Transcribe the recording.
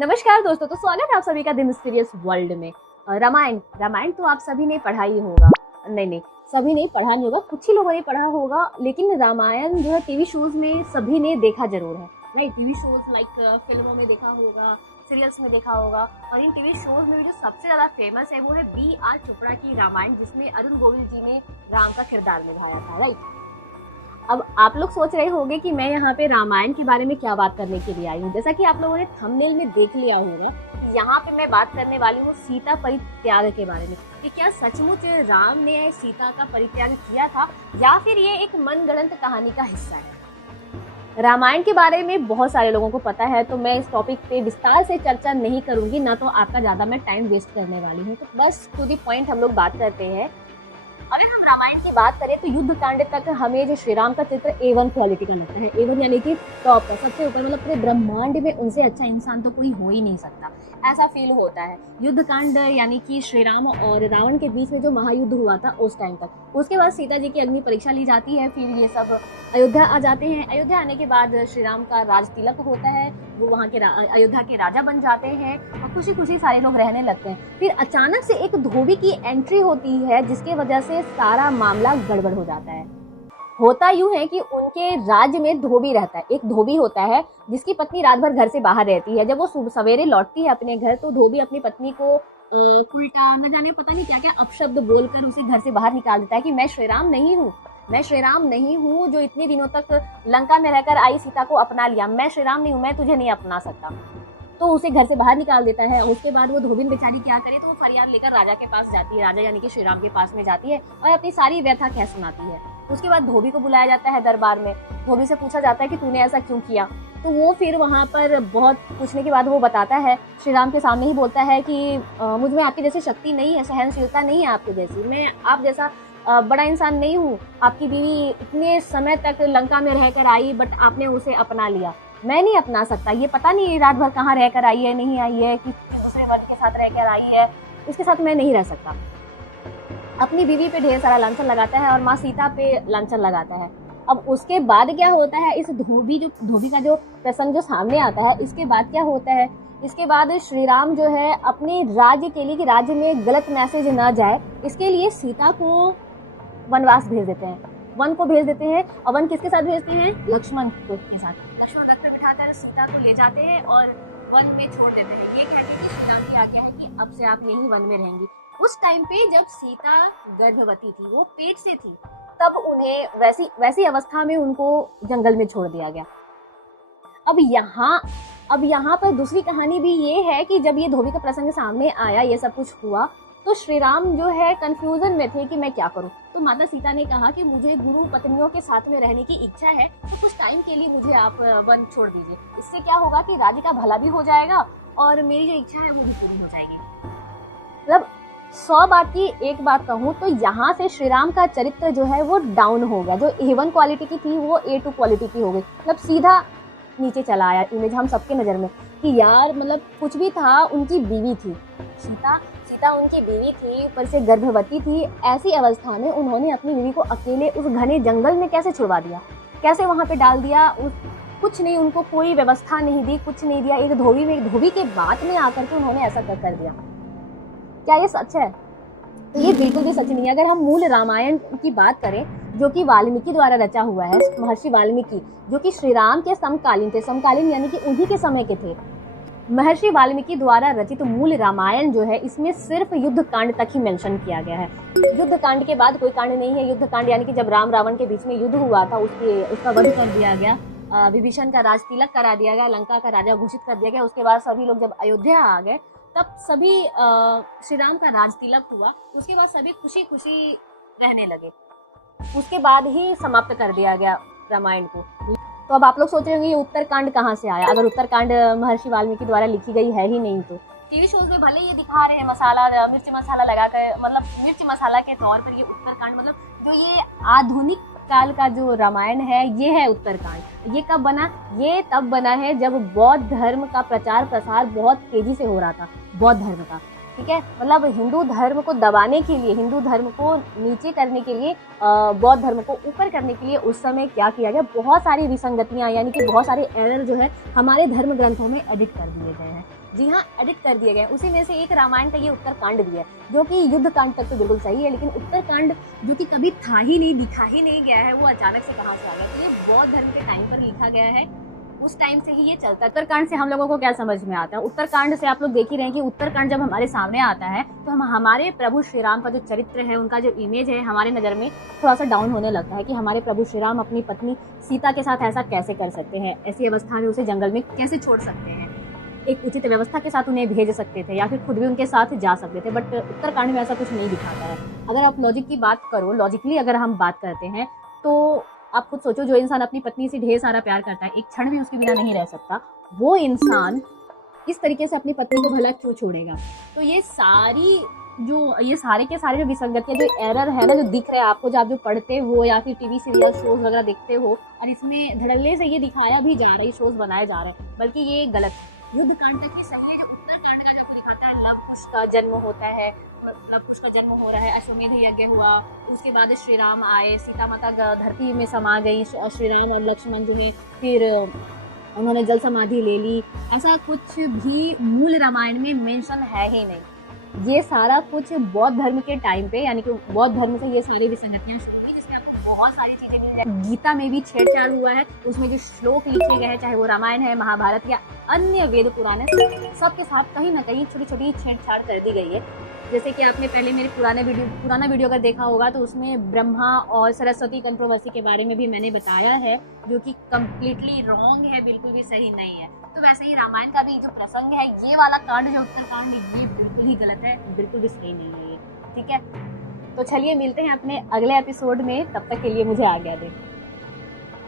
नमस्कार दोस्तों, तो स्वागत है आप सभी का द मिस्टीरियस वर्ल्ड में। रामायण रामायण तो आप सभी ने पढ़ा ही होगा। नहीं, सभी ने पढ़ा नहीं होगा, कुछ ही लोगों ने पढ़ा होगा, लेकिन रामायण जो है टीवी शोज में सभी ने देखा जरूर है। राइट, टीवी शोज लाइक फिल्मों में देखा होगा, सीरियल्स में देखा होगा। और इन टीवी शोज में जो सबसे ज्यादा फेमस है वो है B.R. चोपड़ा की रामायण, जिसमें अरुण गोविल जी ने राम का किरदार निभाया था। राइट, अब आप लोग सोच रहे होंगे कि मैं यहाँ पे रामायण के बारे में क्या बात करने के लिए आई हूँ। जैसा कि आप लोगों ने थंबनेल में देख लिया होगा, यहाँ पे मैं बात करने वाली हूँ सीता परित्याग के बारे में कि क्या सचमुच राम ने सीता का परित्याग किया था या फिर ये एक मनगढ़ंत कहानी का हिस्सा है। रामायण के बारे में बहुत सारे लोगों को पता है, तो मैं इस टॉपिक पे विस्तार से चर्चा नहीं करूंगी, ना तो आपका ज्यादा मैं टाइम वेस्ट करने वाली हूँ। तो बस टू द पॉइंट हम लोग बात करते हैं। अगर हम रामायण की बात करें तो युद्ध कांड तक हमें जो श्री राम का चित्र A1 क्वालिटी का लगता है। A1 यानी कि टॉप है, सबसे ऊपर, मतलब पूरे ब्रह्मांड में उनसे अच्छा इंसान तो कोई हो ही नहीं सकता, ऐसा फील होता है। युद्ध कांड यानी कि श्री राम और रावण के बीच में जो महायुद्ध हुआ था उस टाइम तक। उसके बाद सीता जी की अग्नि परीक्षा ली जाती है, फिर ये सब अयोध्या आ जाते हैं। अयोध्या आने के बाद श्री राम का राज तिलक होता है, वो वहाँ के अयोध्या के राजा बन जाते हैं और खुशी खुशी सारे लोग रहने लगते हैं। फिर अचानक से एक धोबी की एंट्री होती है, जिसकी वजह से सारा मामला गड़बड़ हो जाता है। होता यूं है कि उनके राज्य में धोबी रहता है, एक धोबी होता है जिसकी पत्नी रात भर घर से बाहर रहती है। जब वो सवेरे लौटती है अपने घर, तो धोबी अपनी पत्नी को उल्टा न जाने पता नहीं क्या क्या अपशब्द बोलकर उसे घर से बाहर निकाल देता है कि मैं श्री राम नहीं हूँ, मैं श्री राम नहीं हूँ जो इतने दिनों तक लंका में रहकर आई सीता को अपना लिया, मैं श्री राम नहीं हूँ, मैं तुझे नहीं अपना सकता। तो उसे घर से बाहर निकाल देता है। उसके बाद वो धोबिन बेचारी क्या करे, तो वो फरियाद लेकर राजा के पास जाती है, राजा यानी कि श्री राम के पास में जाती है और अपनी सारी व्यथा कह सुनाती है। उसके बाद धोबी को बुलाया जाता है दरबार में। धोबी से पूछा जाता है कि तूने ऐसा क्यों किया, तो वो फिर वहाँ पर बहुत पूछने के बाद वो बताता है, श्री राम के सामने ही बोलता है कि मुझ में आपकी जैसी शक्ति नहीं है, सहनशीलता नहीं है आपके जैसी, मैं आप जैसा बड़ा इंसान नहीं हूँ। आपकी बीवी इतने समय तक लंका में रहकर आई, बट आपने उसे अपना लिया, मैं नहीं अपना सकता। ये पता नहीं रात भर कहाँ रहकर आई है, नहीं आई है, कि दूसरे वर्ग के साथ रहकर आई है, इसके साथ मैं नहीं रह सकता। अपनी बीवी पे ढेर सारा लांछन लगाता है और माँ सीता पे लांछन लगाता है। अब उसके बाद क्या होता है, इस धोबी का जो प्रसंग जो सामने आता है, इसके बाद क्या होता है, इसके बाद श्री राम जो है अपने राज्य के लिए, कि राज्य में गलत मैसेज ना जाए, इसके लिए सीता को वनवास भेज देते हैं, वन को भेज देते हैं। और वन किसके साथ भेजते हैं, लक्ष्मण के साथ। लक्ष्मण रथ पे बिठाकर सीता को ले जाते हैं और वन में छोड़ देते हैं। ये कहते हैं कि सीता की आज्ञा है कि अब से आप यही वन में रहेंगी। उस टाइम पे जब सीता गर्भवती थी, वो पेट से थी, तब उन्हें वैसी अवस्था में उनको जंगल में छोड़ दिया गया। अब यहाँ पर दूसरी कहानी भी ये है कि जब ये धोबी का प्रसंग सामने आया, ये सब कुछ हुआ, तो श्री राम जो है कंफ्यूजन में थे कि मैं क्या करूं। तो माता सीता ने कहा कि मुझे गुरु पत्नियों के साथ में रहने की इच्छा है, तो कुछ टाइम के लिए मुझे आप वन छोड़ दीजिए। इससे क्या होगा कि राज्य का भला भी हो जाएगा और मेरी जो इच्छा है वो भी पूरी हो जाएगी। मतलब 100 बात की एक बात कहूँ तो यहाँ से श्री राम का चरित्र जो है वो डाउन हो गया। जो A1 क्वालिटी की थी वो A2 क्वालिटी की हो गई, मतलब सीधा नीचे चला आया इमेज हम सबके नजर में कि यार, मतलब कुछ भी था, उनकी बीवी थी सीता उनकी बीवी थी, ऊपर से गर्भवती थी। ऐसी अवस्था में उन्होंने अपनी बीवी को अकेले उस घने जंगल में कैसे छुड़वा दिया, कैसे वहां पे डाल दिया। कुछ नहीं, उनको कोई व्यवस्था नहीं दी, कुछ नहीं दिया। एक धोबी के बात में आकर के उन्होंने ऐसा कर दिया। क्या ये सच है? तो ये बिल्कुल भी सच नहीं है। अगर हम मूल रामायण की बात करें, जो कि वाल्मीकि द्वारा रचा हुआ है, महर्षि वाल्मीकि, जो कि श्री राम के समकालीन थे, समकालीन यानी कि उन्हीं के समय के थे। महर्षि वाल्मीकि द्वारा रचित मूल रामायण जो है, इसमें सिर्फ युद्ध कांड तक ही मेंशन किया गया है। युद्ध कांड के बाद कोई कांड नहीं है। युद्ध कांड यानी कि जब राम रावण के बीच में युद्ध हुआ था, उसका वध कर दिया गया, विभीषण का राज तिलक करा दिया गया, लंका का राजा घोषित कर दिया गया। उसके बाद सभी लोग जब अयोध्या आ गए, तब सभी श्री राम का राज तिलक हुआ। उसके बाद सभी खुशी खुशी रहने लगे। उसके बाद ही समाप्त कर दिया गया रामायण को। तो अब आप लोग सोच रहे होंगे ये उत्तरकांड कहाँ से आया। अगर उत्तरकांड महर्षि वाल्मीकि द्वारा लिखी गई है ही नहीं, तो टीवी शोज में भले ये दिखा रहे हैं मिर्च मसाला लगाकर, मतलब मिर्च मसाला के तौर पर ये उत्तरकांड, मतलब जो ये आधुनिक काल का जो रामायण है, ये है उत्तरकांड। ये कब बना? ये तब बना है जब बौद्ध धर्म का प्रचार प्रसार बहुत तेजी से हो रहा था, बौद्ध धर्म का। ठीक है। मतलब हिंदू धर्म को दबाने के लिए, हिंदू धर्म को नीचे करने के लिए, बौद्ध धर्म को ऊपर करने के लिए उस समय क्या किया गया, बहुत सारी विसंगतियां यानी कि बहुत सारे एरर जो है हमारे धर्म ग्रंथों में एडिट कर दिए गए हैं। जी हाँ, एडिट कर दिए गए। उसी में से एक रामायण का ये उत्तरकांड भी है, जो कि युद्ध कांड तक तो बिल्कुल सही है, लेकिन उत्तरकांड जो कि कभी था ही नहीं, दिखा ही नहीं गया है, वो अचानक से कहाँ से आ गया। तो ये बौद्ध धर्म के टाइम पर लिखा गया है, उस टाइम से ही ये चलता है। उत्तरकांड से हम लोगों को क्या समझ में आता है? उत्तरकांड से आप लोग देख ही रहे हैं कि उत्तरकांड जब हमारे सामने आता है तो हम हमारे प्रभु श्री राम का जो चरित्र है, उनका जो इमेज है, हमारे नज़र में थोड़ा सा डाउन होने लगता है कि हमारे प्रभु श्री राम अपनी पत्नी सीता के साथ ऐसा कैसे कर सकते हैं, ऐसी अवस्था में उसे जंगल में कैसे छोड़ सकते हैं, एक उचित व्यवस्था के साथ उन्हें भेज सकते थे या फिर खुद भी उनके साथ जा सकते थे। बट उत्तरकांड में ऐसा कुछ नहीं दिखाता है। अगर आप लॉजिक की बात करो, लॉजिकली अगर हम बात करते हैं, तो आप खुद सोचो, जो इंसान अपनी पत्नी से ढेर सारा प्यार करता है, एक क्षण भी उसके बिना नहीं रह सकता, वो इंसान इस तरीके से अपनी पत्नी को भला क्यों छोड़ेगा? तो ये सारे के सारे जो विसंगतियां, जो एरर है ना, जो दिख रहे हैं आपको, जब आप जो पढ़ते हो या फिर टीवी सीरियल शोज वगैरह देखते हो, और इसमें धड़ल्ले से ये दिखाया भी जा रहा है, शोज बनाए जा रहे हैं, बल्कि ये गलत है। युद्ध कांड तक ये सही है। जो उत्तरकांड का जब दिखाता है, लव कुश का जन्म होता है, लव कुश का जन्म हो रहा है, अश्वमेध यज्ञ हुआ, उसके बाद श्री राम आए, सीता माता धरती में समा गई, श्री राम और लक्ष्मण जो है फिर उन्होंने जल समाधि ले ली, ऐसा कुछ भी मूल रामायण में मेंशन है ही नहीं। ये सारा कुछ बौद्ध धर्म के टाइम पे, यानी कि बौद्ध धर्म से ये सारी विसंगतियां शुरू हुई, जिसमें आपको बहुत सारी चीजें मिल जाए। गीता में भी छेड़छाड़ हुआ है, उसमें जो श्लोक लिखे गए हैं, चाहे वो रामायण है, महाभारत या अन्य वेद पुराण है, सबके साथ कहीं ना कहीं छोटी छोटी छेड़छाड़ कर दी गई है। जैसे कि आपने पहले मेरे पुराना वीडियो अगर देखा होगा, तो उसमें ब्रह्मा और सरस्वती कंट्रोवर्सी के बारे में भी मैंने बताया है, जो कि कम्प्लीटली रॉन्ग है, बिल्कुल भी सही नहीं है। तो वैसे ही रामायण का भी जो प्रसंग है, ये वाला कांड जो उत्तरकांड, ये बिल्कुल ही गलत है, बिल्कुल भी सही नहीं है ये। ठीक है, तो चलिए मिलते हैं अपने अगले एपिसोड में, तब तक के लिए मुझे आज्ञा दें।